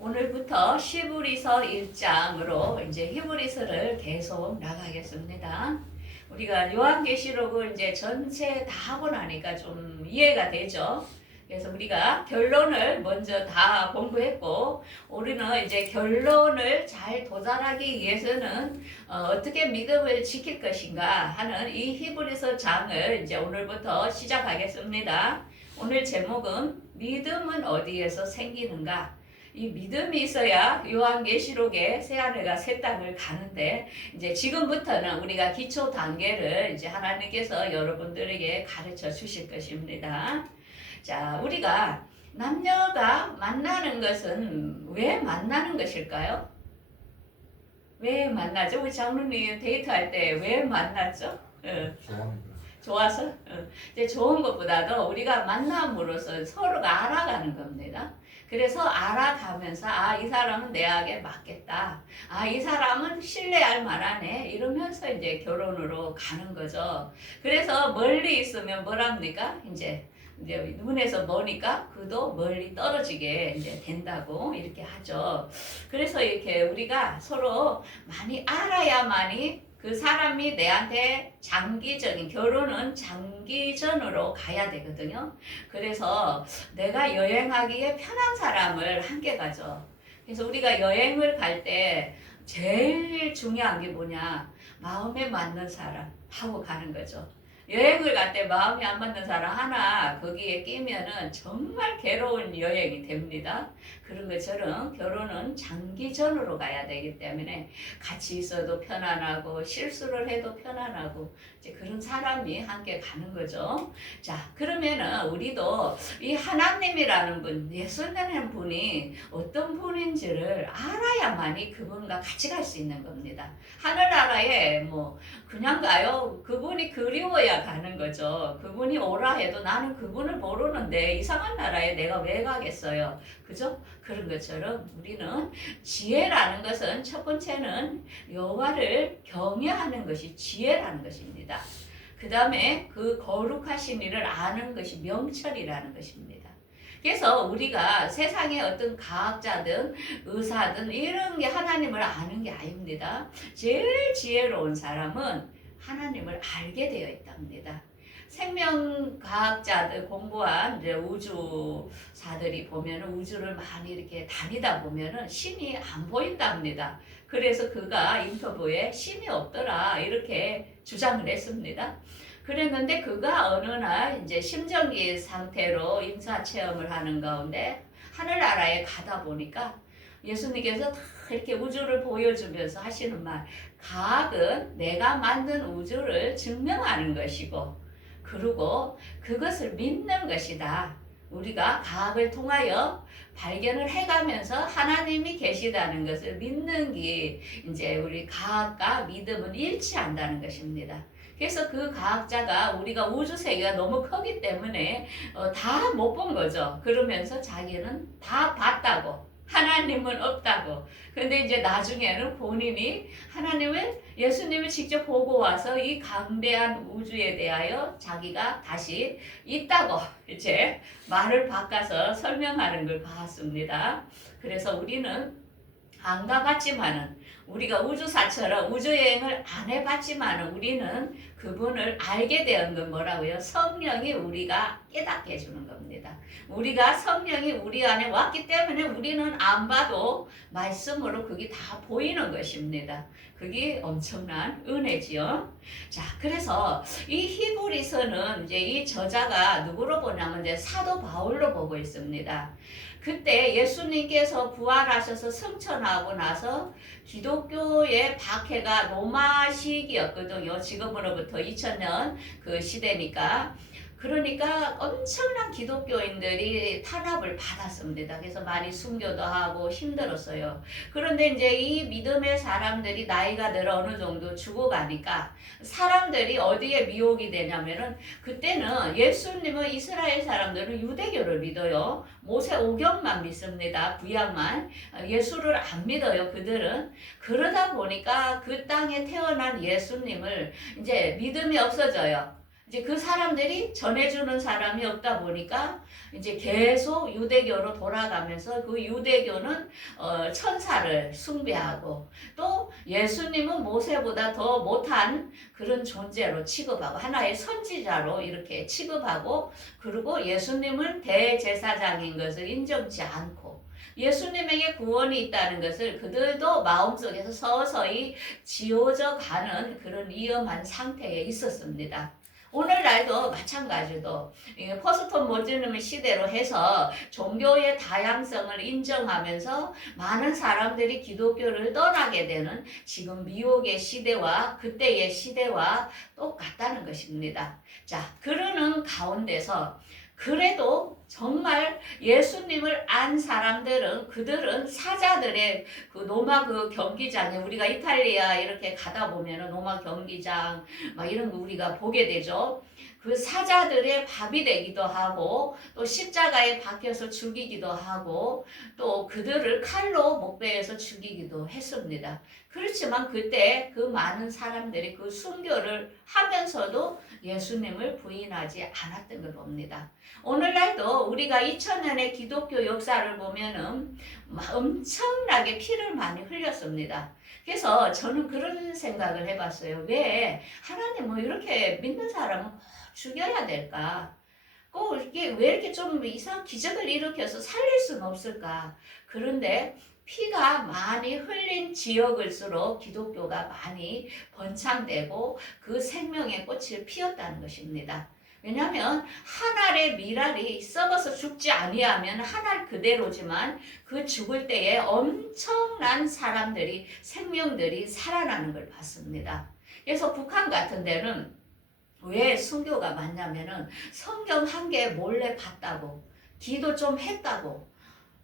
오늘부터 히브리서 1장으로 이제 히브리서를 계속 나가겠습니다. 우리가 요한계시록을 이제 전체 다 하고 나니까 좀 이해가 되죠. 그래서 우리가 결론을 먼저 다 공부했고, 우리는 이제 결론을 잘 도달하기 위해서는 어떻게 믿음을 지킬 것인가 하는 이 히브리서 장을 이제 오늘부터 시작하겠습니다. 오늘 제목은 믿음은 어디에서 생기는가? 이 믿음이 있어야 요한계시록에 새하늘과 새 땅을 가는데, 이제 지금부터는 우리가 기초 단계를 이제 하나님께서 여러분들에게 가르쳐 주실 것입니다. 자, 우리가 남녀가 만나는 것은 왜 만나는 것일까요? 왜 만나죠? 우리 장로님 데이트할 때 왜 만났죠? 좋아서? 이제 좋은 것보다도 우리가 만남으로써 서로가 알아가는 겁니다. 그래서 알아가면서 이 사람은 내에게 맞겠다. 이 사람은 신뢰할 만하네. 이러면서 이제 결혼으로 가는 거죠. 그래서 멀리 있으면 뭐랍니까? 이제 눈에서 머니까 그도 멀리 떨어지게 이제 된다고 이렇게 하죠. 그래서 이렇게 우리가 서로 많이 알아야만이 그 사람이 내한테 장기적인 결혼은 장기전으로 가야 되거든요. 그래서 내가 여행하기에 편한 사람을 함께 가죠. 그래서 우리가 여행을 갈 때 제일 중요한 게 뭐냐? 마음에 맞는 사람 하고 가는 거죠. 여행을 갈 때 마음이 안 맞는 사람 하나 거기에 끼면은 정말 괴로운 여행이 됩니다. 그런 것처럼 결혼은 장기전으로 가야 되기 때문에 같이 있어도 편안하고 실수를 해도 편안하고 이제 그런 사람이 함께 가는 거죠. 자, 그러면은 우리도 이 하나님이라는 분, 예수님이라는 분이 어떤 분인지를 알아야만이 그분과 같이 갈 수 있는 겁니다. 하늘나라에 뭐 그냥 가요. 그분이 그리워야 가는 거죠. 그분이 오라 해도 나는 그분을 모르는데 이상한 나라에 내가 왜 가겠어요. 그죠? 그런 것처럼 우리는 지혜라는 것은 첫 번째는 여호와를 경외하는 것이 지혜라는 것입니다. 그 다음에 그 거룩하신 이를 아는 것이 명철이라는 것입니다. 그래서 우리가 세상의 어떤 과학자든 의사든 이런 게 하나님을 아는 게 아닙니다. 제일 지혜로운 사람은 하나님을 알게 되어 있답니다. 생명과학자들 공부한 이제 우주사들이 보면은 우주를 많이 이렇게 다니다 보면은 신이 안 보인답니다. 그래서 그가 인터뷰에 신이 없더라 이렇게 주장을 했습니다. 그랬는데 그가 어느 날 이제 심정지 상태로 임사 체험을 하는 가운데 하늘나라에 가다 보니까 예수님께서 다 이렇게 우주를 보여주면서 하시는 말, 과학은 내가 만든 우주를 증명하는 것이고, 그리고 그것을 믿는 것이다. 우리가 과학을 통하여 발견을 해가면서 하나님이 계시다는 것을 믿는 게 이제 우리 과학과 믿음은 일치한다는 것입니다. 그래서 그 과학자가 우리가 우주 세계가 너무 크기 때문에 다 못 본 거죠. 그러면서 자기는 다 봤다고. 하나님은 없다고. 근데 이제 나중에는 본인이 하나님을 예수님을 직접 보고 와서 이 강대한 우주에 대하여 자기가 다시 있다고 이제 말을 바꿔서 설명하는 걸 봤습니다. 그래서 우리는 안 가봤지만은 우리가 우주사처럼 우주여행을 안 해봤지만은 우리는 그분을 알게 된 건 뭐라고요? 성령이 우리가 깨닫게 해주는 겁니다. 우리가 성령이 우리 안에 왔기 때문에 우리는 안 봐도 말씀으로 그게 다 보이는 것입니다. 그게 엄청난 은혜지요. 자, 그래서 이 히브리서는 이제 이 저자가 누구로 보냐면 이제 사도 바울로 보고 있습니다. 그때 예수님께서 부활하셔서 승천하고 나서 기독교의 박해가 로마식이었거든요. 지금으로부터 2000년 그 시대니까. 그러니까 엄청난 기독교인들이 탄압을 받았습니다. 그래서 많이 순교도 하고 힘들었어요. 그런데 이제 이 믿음의 사람들이 나이가 들어 어느 정도 죽어가니까 사람들이 어디에 미혹이 되냐면은 그때는 예수님은 이스라엘 사람들은 유대교를 믿어요. 모세 오경만 믿습니다. 구약만. 예수를 안 믿어요. 그들은. 그러다 보니까 그 땅에 태어난 예수님을 이제 믿음이 없어져요. 이제 그 사람들이 전해주는 사람이 없다 보니까 이제 계속 유대교로 돌아가면서 그 유대교는 천사를 숭배하고 또 예수님은 모세보다 더 못한 그런 존재로 취급하고 하나의 선지자로 이렇게 취급하고 그리고 예수님은 대제사장인 것을 인정치 않고 예수님에게 구원이 있다는 것을 그들도 마음속에서 서서히 지워져 가는 그런 위험한 상태에 있었습니다. 오늘날도 마찬가지로 포스트 모더니즘 시대로 해서 종교의 다양성을 인정하면서 많은 사람들이 기독교를 떠나게 되는 지금 미혹의 시대와 그때의 시대와 똑같다는 것입니다. 자, 그러는 가운데서 그래도 정말 예수님을 안 사람들은 그들은 사자들의 그 로마 그 경기장에 우리가 이탈리아 이렇게 가다 보면은 로마 경기장 막 이런 거 우리가 보게 되죠. 그 사자들의 밥이 되기도 하고 또 십자가에 박혀서 죽이기도 하고 또 그들을 칼로 목베에서 죽이기도 했습니다. 그렇지만 그때 그 많은 사람들이 그 순교를 하면서도 예수님을 부인하지 않았던 걸 봅니다. 오늘날도 우리가 2000년의 기독교 역사를 보면은 엄청나게 피를 많이 흘렸습니다. 그래서 저는 그런 생각을 해봤어요. 왜 하나님 뭐 이렇게 믿는 사람은 꼭 죽여야 될까? 꼭 이렇게 왜 이렇게 좀 이상한 기적을 일으켜서 살릴 수는 없을까? 그런데 피가 많이 흘린 지역일수록 기독교가 많이 번창되고 그 생명의 꽃을 피웠다는 것입니다. 왜냐하면 한 알의 밀알이 썩어서 죽지 아니하면 한 알 그대로지만 그 죽을 때에 엄청난 사람들이 생명들이 살아나는 걸 봤습니다. 그래서 북한 같은 데는 왜 순교가 많냐면은 성경 한 개 몰래 봤다고 기도 좀 했다고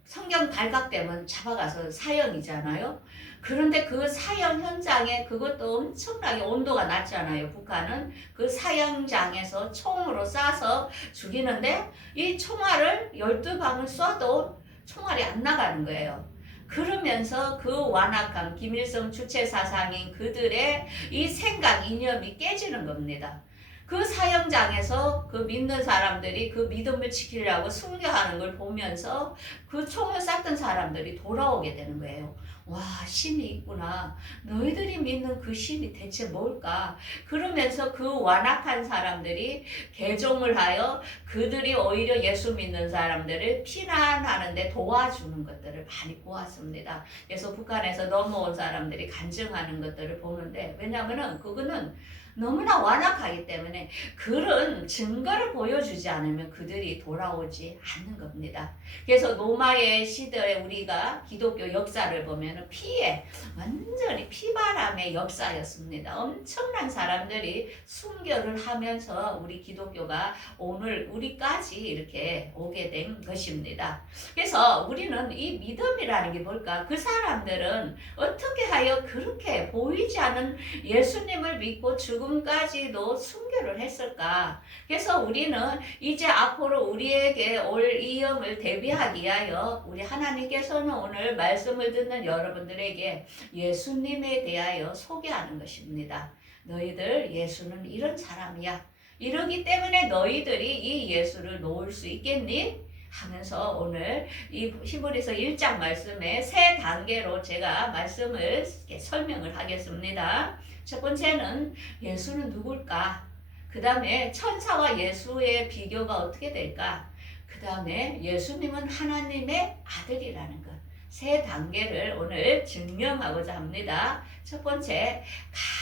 성경 발각되면 잡아가서 사형이잖아요. 그런데 그 사형 현장에 그것도 엄청나게 온도가 낮잖아요. 북한은 그 사형장에서 총으로 쏴서 죽이는데 이 총알을 12방을 쏴도 총알이 안 나가는 거예요. 그러면서 그 완악함, 김일성 주체 사상인 그들의 이 생각, 이념이 깨지는 겁니다. 그 사형장에서 그 믿는 사람들이 그 믿음을 지키려고 순교하는 걸 보면서 그 총을 쐈던 사람들이 돌아오게 되는 거예요. 와, 신이 있구나. 너희들이 믿는 그 신이 대체 뭘까? 그러면서 그 완악한 사람들이 개종을 하여 그들이 오히려 예수 믿는 사람들을 피난하는데 도와주는 것들을 많이 보았습니다. 그래서 북한에서 넘어온 사람들이 간증하는 것들을 보는데 왜냐하면 그거는 너무나 완악하기 때문에 그런 증거를 보여주지 않으면 그들이 돌아오지 않는 겁니다. 그래서 로마의 시대에 우리가 기독교 역사를 보면 피에 완전히 피바람의 역사였습니다. 엄청난 사람들이 순교를 하면서 우리 기독교가 오늘 우리까지 이렇게 오게 된 것입니다. 그래서 우리는 이 믿음이라는 게 뭘까? 그 사람들은 어떻게 하여 그렇게 보이지 않은 예수님을 믿고 죽음까지도 순교를 했을까? 그래서 우리는 이제 앞으로 우리에게 올 이영을 대비하기 위하여 우리 하나님께서는 오늘 말씀을 듣는 여러분들에게 예수님에 대하여 소개하는 것입니다. 너희들 예수는 이런 사람이야. 이러기 때문에 너희들이 이 예수를 놓을 수 있겠니? 하면서 오늘 이 히브리서 1장 말씀에 세 단계로 제가 말씀을 설명을 하겠습니다. 첫 번째는 예수는 누굴까? 그 다음에 천사와 예수의 비교가 어떻게 될까? 그 다음에 예수님은 하나님의 아들이라는 것. 세 단계를 오늘 증명하고자 합니다. 첫 번째,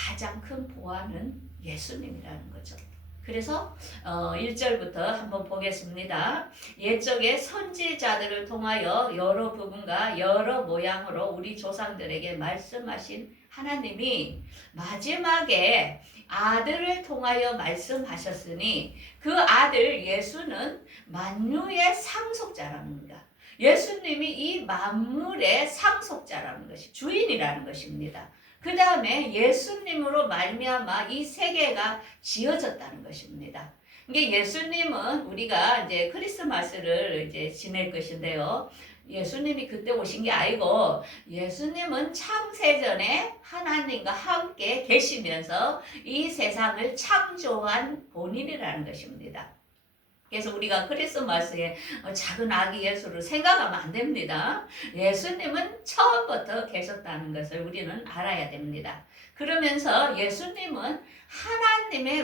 가장 큰 보안은 예수님이라는 거죠. 그래서 1절부터 한번 보겠습니다. 옛적에 선지자들을 통하여 여러 부분과 여러 모양으로 우리 조상들에게 말씀하신 하나님이 마지막에 아들을 통하여 말씀하셨으니 그 아들 예수는 만유의 상속자라는 겁니다. 예수님이 이 만물의 상속자라는 것이 주인이라는 것입니다. 그 다음에 예수님으로 말미암아 이 세계가 지어졌다는 것입니다. 이게 예수님은 우리가 이제 크리스마스를 이제 지낼 것인데요. 예수님이 그때 오신 게 아니고 예수님은 창세전에 하나님과 함께 계시면서 이 세상을 창조한 본인이라는 것입니다. 그래서 우리가 크리스마스에 작은 아기 예수를 생각하면 안 됩니다. 예수님은 처음부터 계셨다는 것을 우리는 알아야 됩니다. 그러면서 예수님은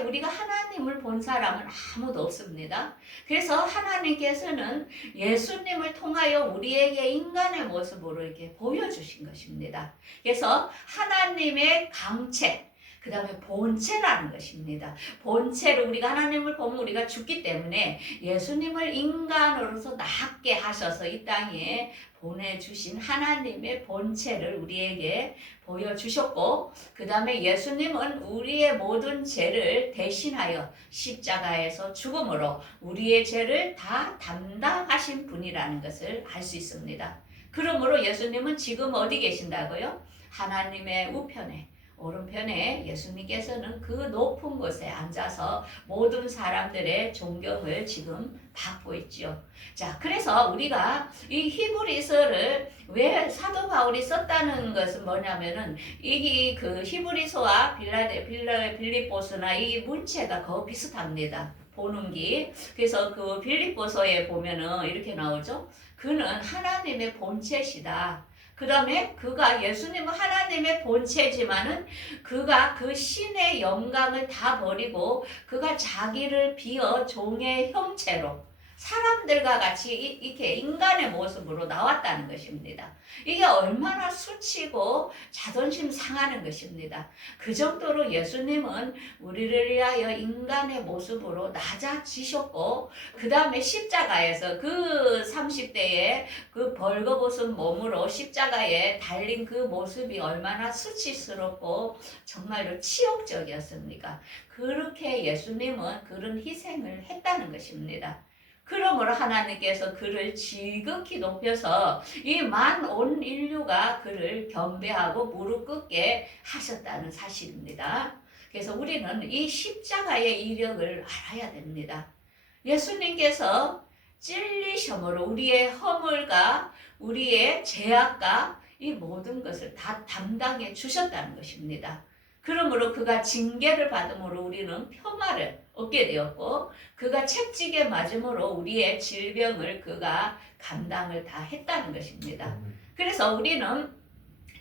우리가 하나님을 본 사람은 아무도 없습니다. 그래서 하나님께서는 예수님을 통하여 우리에게 인간의 모습으로 이렇게 보여주신 것입니다. 그래서 하나님의 강체, 그 다음에 본체라는 것입니다. 본체를 우리가 하나님을 보면 우리가 죽기 때문에 예수님을 인간으로서 낫게 하셔서 이 땅에 보내주신 하나님의 본체를 우리에게 보여주셨고, 그 다음에 예수님은 우리의 모든 죄를 대신하여 십자가에서 죽음으로 우리의 죄를 다 담당하신 분이라는 것을 알 수 있습니다. 그러므로 예수님은 지금 어디 계신다고요? 하나님의 우편에, 오른편에 예수님께서는 그 높은 곳에 앉아서 모든 사람들의 존경을 지금 받고 있지요. 자, 그래서 우리가 이 히브리서를 왜 사도 바울이 썼다는 것은 뭐냐면은 이게 그 히브리서와 빌립보서나 이 문체가 거의 비슷합니다. 보는 게. 그래서 그 빌립보서에 보면은 이렇게 나오죠. 그는 하나님의 본체시다. 그 다음에 그가 예수님은 하나님의 본체지만은 그가 그 신의 영광을 다 버리고 그가 자기를 비어 종의 형체로 사람들과 같이 이렇게 인간의 모습으로 나왔다는 것입니다. 이게 얼마나 수치고 자존심 상하는 것입니다. 그 정도로 예수님은 우리를 위하여 인간의 모습으로 낮아지셨고, 그 다음에 십자가에서 그 30대에 그 벌거벗은 몸으로 십자가에 달린 그 모습이 얼마나 수치스럽고 정말로 치욕적이었습니까? 그렇게 예수님은 그런 희생을 했다는 것입니다. 그러므로 하나님께서 그를 지극히 높여서 이 만 온 인류가 그를 경배하고 무릎 꿇게 하셨다는 사실입니다. 그래서 우리는 이 십자가의 이력을 알아야 됩니다. 예수님께서 찔리심으로 우리의 허물과 우리의 죄악과 이 모든 것을 다 담당해 주셨다는 것입니다. 그러므로 그가 징계를 받음으로 우리는 평화를 얻게 되었고, 그가 채찍에 맞음으로 우리의 질병을 그가 감당을 다 했다는 것입니다. 그래서 우리는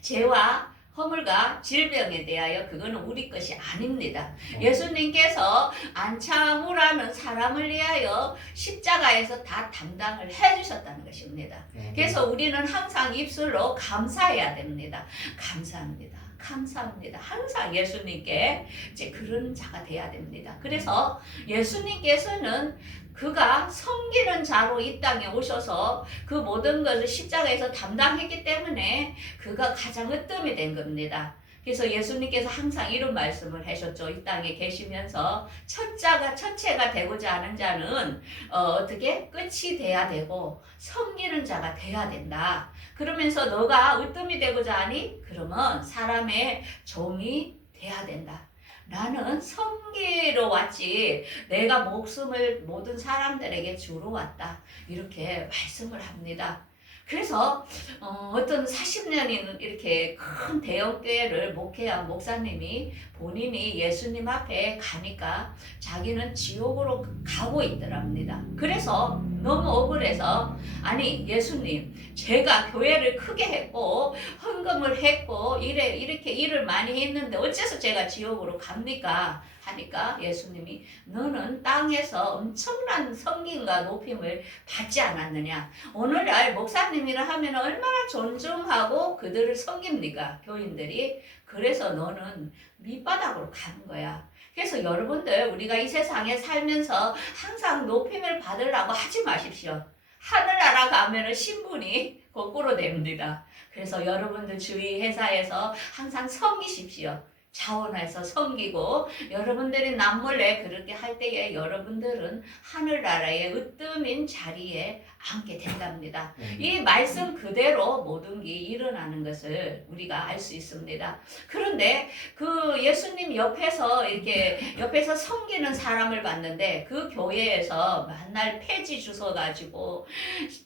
죄와 허물과 질병에 대하여 그거는 우리 것이 아닙니다. 예수님께서 안차무라는 사람을 위하여 십자가에서 다 담당을 해주셨다는 것입니다. 그래서 우리는 항상 입술로 감사해야 됩니다. 감사합니다. 감사합니다. 항상 예수님께 이제 그런 자가 돼야 됩니다. 그래서 예수님께서는 그가 섬기는 자로 이 땅에 오셔서 그 모든 것을 십자가에서 담당했기 때문에 그가 가장 으뜸이 된 겁니다. 그래서 예수님께서 항상 이런 말씀을 하셨죠. 이 땅에 계시면서 첫째가 되고자 하는 자는 어떻게 끝이 돼야 되고 섬기는 자가 돼야 된다. 그러면서 너가 으뜸이 되고자 하니 그러면 사람의 종이 돼야 된다. 나는 섬기러 왔지 내가 목숨을 모든 사람들에게 주러 왔다. 이렇게 말씀을 합니다. 그래서 어떤 40년인 이렇게 큰 대형교회를 목회한 목사님이 본인이 예수님 앞에 가니까 자기는 지옥으로 가고 있더랍니다. 그래서 너무 억울해서 아니 예수님 제가 교회를 크게 했고 헌금을 했고 이렇게 일을 많이 했는데 어째서 제가 지옥으로 갑니까? 하니까 예수님이 너는 땅에서 엄청난 섬김과 높임을 받지 않았느냐. 오늘날 목사님이라 하면 얼마나 존중하고 그들을 섬깁니까? 교인들이. 그래서 너는 밑바닥으로 가는 거야. 그래서 여러분들 우리가 이 세상에 살면서 항상 높임을 받으려고 하지 마십시오. 하늘나라 가면은 신분이 거꾸로 됩니다. 그래서 여러분들 주위 회사에서 항상 섬기십시오. 자원해서 섬기고 여러분들이 남몰래 그렇게 할 때에 여러분들은 하늘나라의 으뜸인 자리에 않게 된답니다. 이 말씀 그대로 모든 게 일어나는 것을 우리가 알 수 있습니다. 그런데 그 예수님 옆에서 섬기는 사람을 봤는데 그 교회에서 맨날 폐지 주워 가지고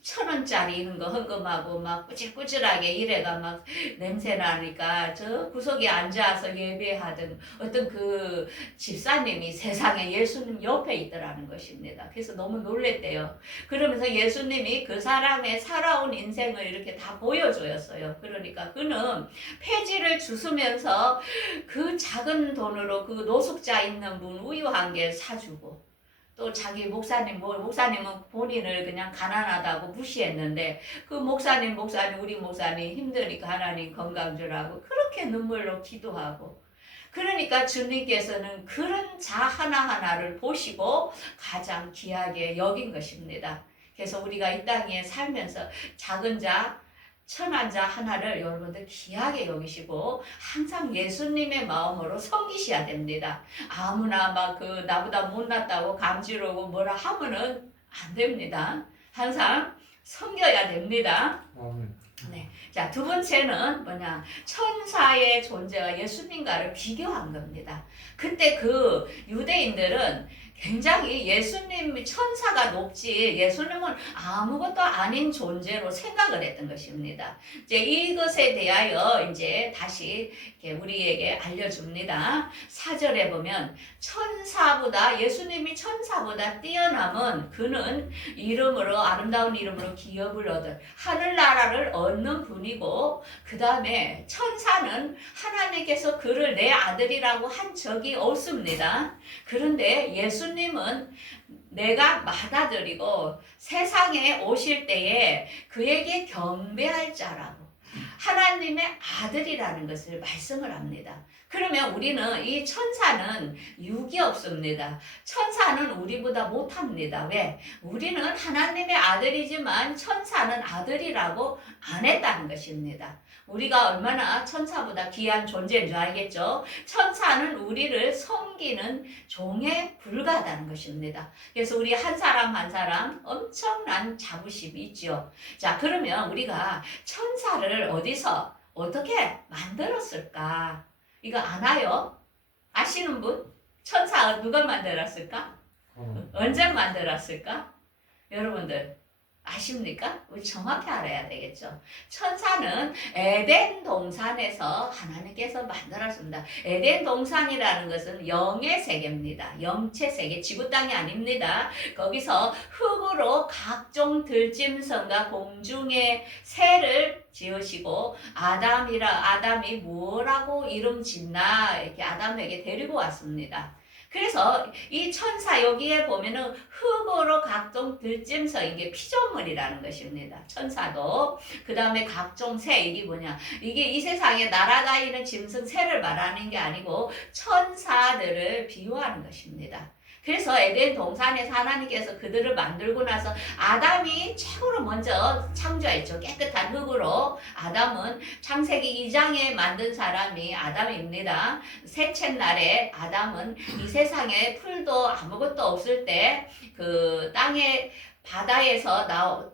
1,000원짜리 이런 거 헌금하고 막 꾸질꾸질하게 이래가 막 냄새 나니까 저 구석에 앉아서 예배하던 어떤 그 집사님이 세상에 예수님 옆에 있더라는 것입니다. 그래서 너무 놀랬대요. 그러면서 예수님이 그 사람의 살아온 인생을 이렇게 다 보여줘였어요. 그러니까 그는 폐지를 주스면서 그 작은 돈으로 그 노숙자 있는 분 우유 한 개 사주고 또 자기 목사님은 본인을 그냥 가난하다고 무시했는데 그 목사님 우리 목사님 힘드니까 하나님 건강 주라고 그렇게 눈물로 기도하고 그러니까 주님께서는 그런 자 하나하나를 보시고 가장 귀하게 여긴 것입니다. 그래서 우리가 이 땅에 살면서 작은 자, 천한 자 하나를 여러분들 귀하게 여기시고 항상 예수님의 마음으로 섬기셔야 됩니다. 아무나 막 그 나보다 못났다고 감지르고 뭐라 하면은 안 됩니다. 항상 섬겨야 됩니다. 네. 자, 두 번째는 뭐냐? 천사의 존재와 예수님과를 비교한 겁니다. 그때 그 유대인들은 굉장히 예수님이 천사가 높지 예수님은 아무것도 아닌 존재로 생각을 했던 것입니다. 이제 이것에 대하여 이제 다시 우리에게 알려줍니다. 4절에 보면 예수님이 천사보다 뛰어남은 그는 아름다운 이름으로 기업을 얻을 하늘나라를 얻는 분이고 그 다음에 천사는 하나님께서 그를 내 아들이라고 한 적이 없습니다. 그런데 예수님은 내가 맏아들이고 세상에 오실 때에 그에게 경배할 자라고 하나님의 아들이라는 것을 말씀을 합니다. 그러면 우리는 이 천사는 육이 없습니다. 천사는 우리보다 못합니다. 왜? 우리는 하나님의 아들이지만 천사는 아들이라고 안 했다는 것입니다. 우리가 얼마나 천사보다 귀한 존재인 줄 알겠죠? 천사는 우리를 섬기는 종에 불과하다는 것입니다. 그래서 우리 한 사람 한 사람 엄청난 자부심이 있죠. 자, 그러면 우리가 천사를 어디서 어떻게 만들었을까? 이거 아나요? 아시는 분? 천사 누가 만들었을까? 언제 만들었을까? 여러분들 아십니까? 우리 정확히 알아야 되겠죠. 천사는 에덴 동산에서 하나님께서 만들었습니다. 에덴 동산이라는 것은 영의 세계입니다. 영체 세계, 지구 땅이 아닙니다. 거기서 흙으로 각종 들짐승과 공중의 새를 지으시고 아담이 뭐라고 이름 짓나 이렇게 아담에게 데리고 왔습니다. 그래서 이 천사 여기에 보면은 흙으로 각종 들짐승 이게 피조물이라는 것입니다. 천사도 그 다음에 각종 새 이게 뭐냐 이게 이 세상에 날아다니는 짐승 새를 말하는 게 아니고 천사들을 비유하는 것입니다. 그래서 에덴 동산에서 하나님께서 그들을 만들고 나서 아담이 최고로 먼저 창조했죠. 깨끗한 흙으로. 아담은 창세기 2장에 만든 사람이 아담입니다. 셋째 날에 아담은 이 세상에 풀도 아무것도 없을 때 그 바다에서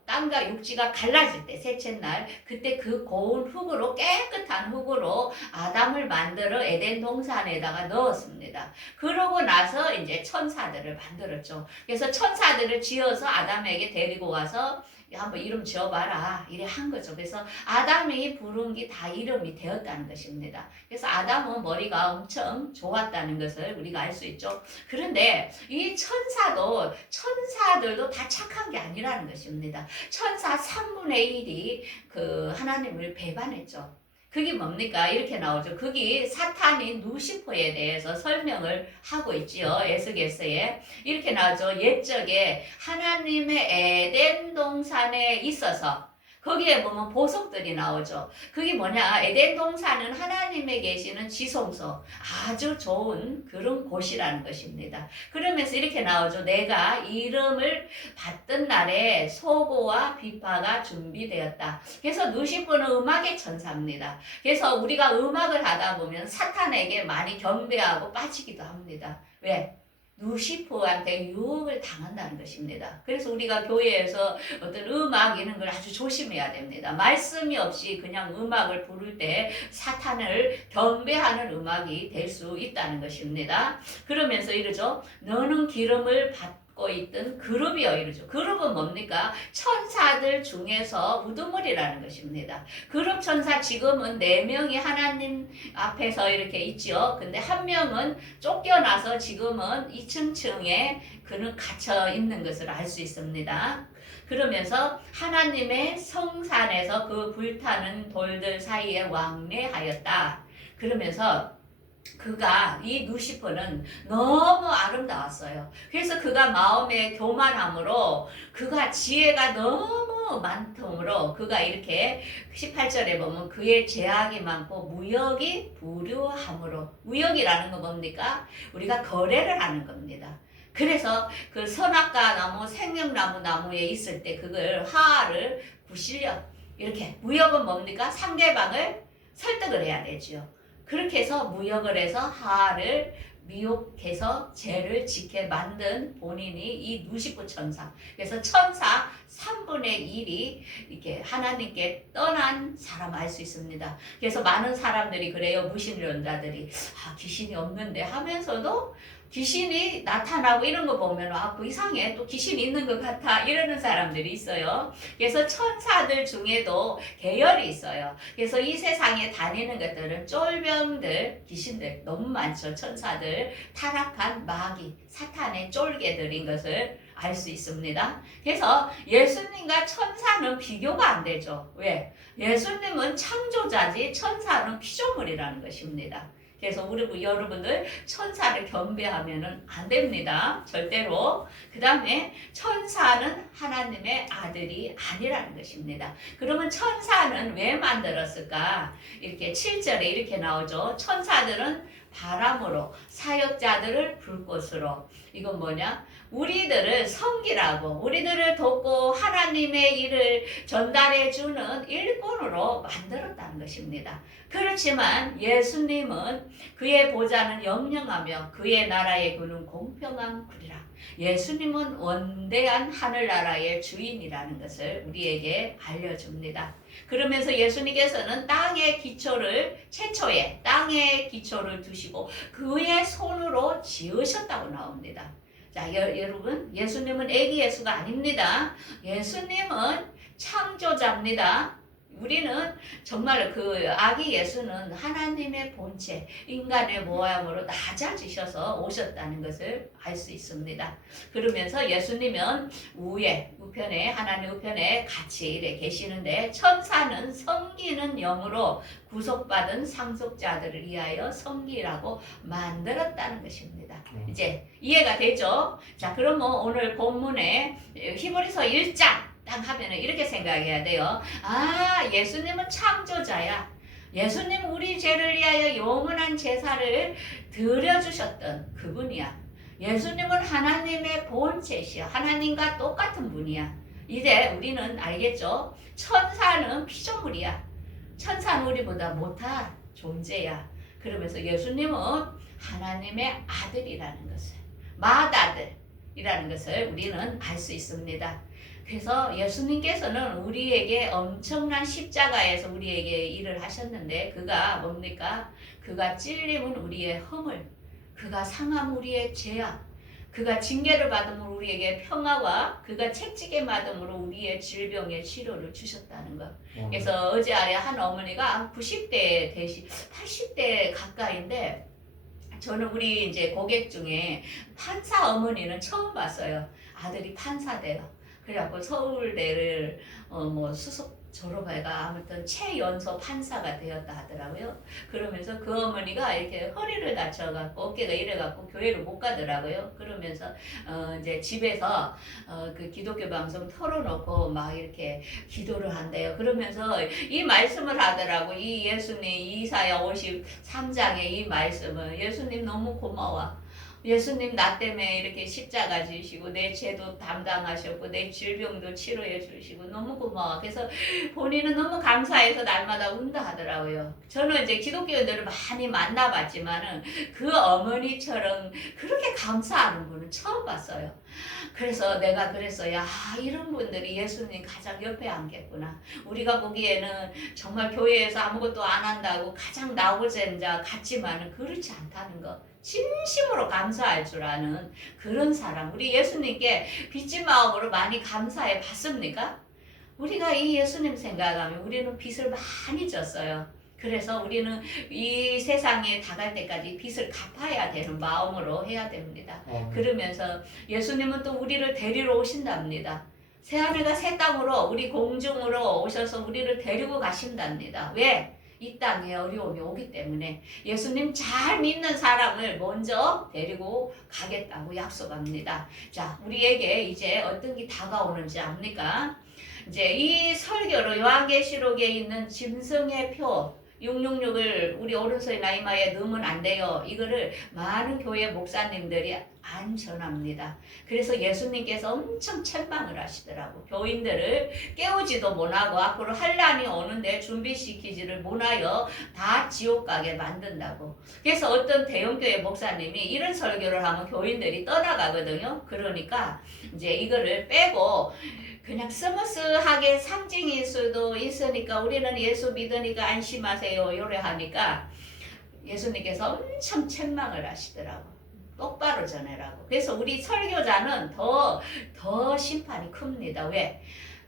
땅과 육지가 갈라질 때 셋째 날 그때 그 고운 흙으로 깨끗한 흙으로 아담을 만들어 에덴 동산에다가 넣었습니다. 그러고 나서 이제 천사들을 만들었죠. 그래서 천사들을 지어서 아담에게 데리고 와서 한번 이름 지어봐라 이래 한 거죠. 그래서 아담이 부른 게 다 이름이 되었다는 것입니다. 그래서 아담은 머리가 엄청 좋았다는 것을 우리가 알 수 있죠. 그런데 이 천사들도 다 착한 게 아니라는 것입니다. 천사 3분의 1이 그 하나님을 배반했죠. 그게 뭡니까? 이렇게 나오죠. 거기 사탄인 루시퍼에 대해서 설명을 하고 있지요. 에스겔서에 이렇게 나오죠. 옛적에 하나님의 에덴 동산에 있어서 거기에 보면 보석들이 나오죠. 그게 뭐냐? 에덴 동산은 하나님의 계시는 지성소, 아주 좋은 그런 곳이라는 것입니다. 그러면서 이렇게 나오죠. 내가 이름을 받던 날에 소고와 비파가 준비되었다. 그래서 루시퍼는 음악의 천사입니다. 그래서 우리가 음악을 하다 보면 사탄에게 많이 경배하고 빠지기도 합니다. 왜? 누시프한테 유혹을 당한다는 것입니다. 그래서 우리가 교회에서 어떤 음악 이런 걸 아주 조심해야 됩니다. 말씀이 없이 그냥 음악을 부를 때 사탄을 경배하는 음악이 될 수 있다는 것입니다. 그러면서 이러죠. 너는 기름을 받고 있던 그룹이요 이러죠. 그룹은 뭡니까? 천사들 중에서 우두머리라는 것입니다. 그룹 천사 지금은 4명이 하나님 앞에서 이렇게 있지요. 근데 한 명은 쫓겨나서 지금은 2층층에 그는 갇혀 있는 것을 알 수 있습니다. 그러면서 하나님의 성산에서 그 불타는 돌들 사이에 왕래하였다. 그러면서 그가 이 누시퍼는 너무 아름다웠어요. 그래서 그가 마음의 교만함으로 그가 지혜가 너무 많음으로 그가 이렇게 18절에 보면 그의 제약이 많고 무역이 부류함으로 무역이라는 건 뭡니까? 우리가 거래를 하는 겁니다. 그래서 그 선악과 나무 생명나무 나무에 있을 때 그걸 화를 구실려 이렇게 무역은 뭡니까? 상대방을 설득을 해야 되죠. 그렇게 해서 무역을 해서 하를 미혹해서 죄를 지게 만든 본인이 이 누시프 천사. 그래서 천사 3분의 1이 이렇게 하나님께 떠난 사람 알 수 있습니다. 그래서 많은 사람들이 그래요. 무신론자들이 귀신이 없는데 하면서도 귀신이 나타나고 이런 거 보면 그 이상해 또 귀신이 있는 것 같아 이러는 사람들이 있어요. 그래서 천사들 중에도 계열이 있어요. 그래서 이 세상에 다니는 것들은 쫄병들, 귀신들 너무 많죠. 천사들, 타락한 마귀, 사탄의 쫄개들인 것을 알 수 있습니다. 그래서 예수님과 천사는 비교가 안 되죠. 왜? 예수님은 창조자지 천사는 피조물이라는 것입니다. 그래서 우리 여러분들 천사를 경배하면은 안 됩니다. 절대로. 그 다음에 천사는 하나님의 아들이 아니라는 것입니다. 그러면 천사는 왜 만들었을까? 이렇게 7절에 이렇게 나오죠. 천사들은 바람으로 사역자들을 불꽃으로. 이건 뭐냐? 우리들을 섬기라고 우리들을 돕고 하나님의 일을 전달해주는 일꾼으로 만들었다는 것입니다. 그렇지만 예수님은 그의 보좌는 영영하며 그의 나라의 구는 공평한 구리라. 예수님은 원대한 하늘나라의 주인이라는 것을 우리에게 알려줍니다. 그러면서 예수님께서는 땅의 기초를 최초에 땅의 기초를 두시고 그의 손으로 지으셨다고 나옵니다. 자, 여러분 예수님은 애기 예수가 아닙니다. 예수님은 창조자입니다. 우리는 정말 그 아기 예수는 하나님의 본체, 인간의 모양으로 낮아지셔서 오셨다는 것을 알 수 있습니다. 그러면서 예수님은 우편에 하나님 우편에 같이 이래 계시는데 천사는 섬기는 영으로 구속받은 상속자들을 위하여 섬기라고 만들었다는 것입니다. 이제 이해가 되죠? 자, 그럼 오늘 본문에 히브리서 1장 딱 하면 이렇게 생각해야 돼요. 예수님은 창조자야. 예수님 우리 죄를 위하여 영원한 제사를 드려주셨던 그분이야. 예수님은 하나님의 본체시야. 하나님과 똑같은 분이야. 이제 우리는 알겠죠? 천사는 피조물이야. 천사는 우리보다 못한 존재야. 그러면서 예수님은 하나님의 아들이라는 것을, 맏아들이라는 것을 우리는 알 수 있습니다. 그래서 예수님께서는 우리에게 엄청난 십자가에서 우리에게 일을 하셨는데 그가 뭡니까? 그가 찔림은 우리의 허물, 그가 상함 우리의 죄악, 그가 징계를 받음으로 우리에게 평화와 그가 채찍에 맞음으로 우리의 질병의 치료를 주셨다는 것. 그래서 어제 아래 한 어머니가 90대 대신 80대 가까이인데 저는 우리 이제 고객 중에 판사 어머니는 처음 봤어요. 아들이 판사돼요. 그래갖고 서울대를 수석 졸업해가 아무튼 최연소 판사가 되었다 하더라고요. 그러면서 그 어머니가 이렇게 허리를 다쳐갖고 어깨가 이래갖고 교회를 못 가더라고요. 그러면서 이제 집에서 그 기독교 방송 털어놓고 막 이렇게 기도를 한대요. 그러면서 이 말씀을 하더라고. 이 예수님 이사야 53장의 이 말씀은 예수님 너무 고마워. 예수님 나 때문에 이렇게 십자가 지시고 내 죄도 담당하셨고 내 질병도 치료해 주시고 너무 고마워. 그래서 본인은 너무 감사해서 날마다 운다 하더라고요. 저는 이제 기독교인들을 많이 만나봤지만은 그 어머니처럼 그렇게 감사하는 분은 처음 봤어요. 그래서 내가 그랬어요. 아, 이런 분들이 예수님 가장 옆에 앉겠구나. 우리가 보기에는 정말 교회에서 아무것도 안 한다고 가장 나오는 자 같지만은 그렇지 않다는 거. 진심으로 감사할 줄 아는 그런 사람. 우리 예수님께 빚진 마음으로 많이 감사해 봤습니까? 우리가 이 예수님 생각하면 우리는 빚을 많이 졌어요. 그래서 우리는 이 세상에 다갈 때까지 빚을 갚아야 되는 마음으로 해야 됩니다. 그러면서 예수님은 또 우리를 데리러 오신답니다. 새하늘과 새 땅으로 우리 공중으로 오셔서 우리를 데리고 가신답니다. 왜? 이 땅에 어려움이 오기 때문에 예수님 잘 믿는 사람을 먼저 데리고 가겠다고 약속합니다. 자, 우리에게 이제 어떤 게 다가오는지 압니까? 이제 이 설교로 요한계시록에 있는 짐승의 표 666을 우리 오른손이나 이마에 넣으면 안 돼요. 이거를 많은 교회 목사님들이 안 전합니다. 그래서 예수님께서 엄청 책망을 하시더라고. 교인들을 깨우지도 못하고 앞으로 환란이 오는데 준비시키지를 못하여 다 지옥 가게 만든다고. 그래서 어떤 대형교회 목사님이 이런 설교를 하면 교인들이 떠나가거든요. 그러니까 이제 이거를 빼고 그냥 스무스하게 상징일 수도 있으니까 우리는 예수 믿으니까 안심하세요. 요래 하니까 예수님께서 엄청 책망을 하시더라고. 똑바로 전해라고. 그래서 우리 설교자는 더 심판이 큽니다. 왜?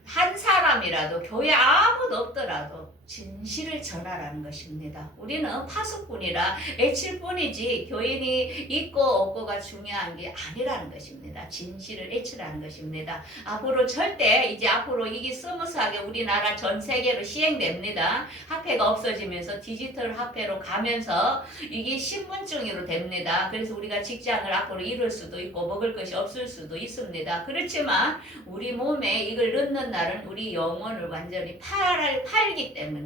한 사람이라도 교회 아무도 없더라도 진실을 전하라는 것입니다. 우리는 파수꾼이라 애칠 뿐이지 교인이 있고 없고가 중요한 게 아니라는 것입니다. 진실을 애치라는 것입니다. 앞으로 절대 이제 앞으로 이게 스무스하게 우리나라 전 세계로 시행됩니다. 화폐가 없어지면서 디지털 화폐로 가면서 이게 신분증으로 됩니다. 그래서 우리가 직장을 앞으로 잃을 수도 있고 먹을 것이 없을 수도 있습니다. 그렇지만 우리 몸에 이걸 넣는 날은 우리 영혼을 완전히 팔기 때문에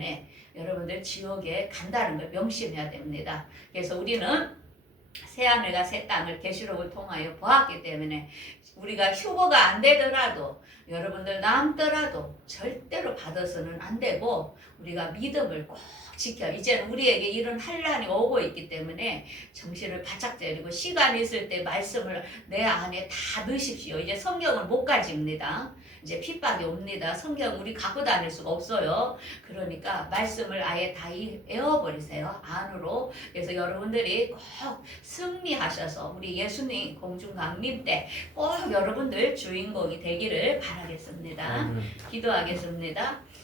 여러분들 지옥에 간다는 걸 명심해야 됩니다. 그래서 우리는 새하늘과 새 땅을 계시록을 통하여 보았기 때문에 우리가 휴거가 안 되더라도 여러분들 남더라도 절대로 받아서는 안 되고 우리가 믿음을 꼭 지켜. 이제는 우리에게 이런 환란이 오고 있기 때문에 정신을 바짝 차리고 시간 있을 때 말씀을 내 안에 다 넣으십시오. 이제 성경을 못 가집니다. 이제 핍박이 옵니다. 성경 우리 갖고 다닐 수가 없어요. 그러니까 말씀을 아예 다 외워버리세요. 안으로. 그래서 여러분들이 꼭 승리하셔서 우리 예수님 공중 강림 때 꼭 여러분들 주인공이 되기를 바라겠습니다. 기도하겠습니다.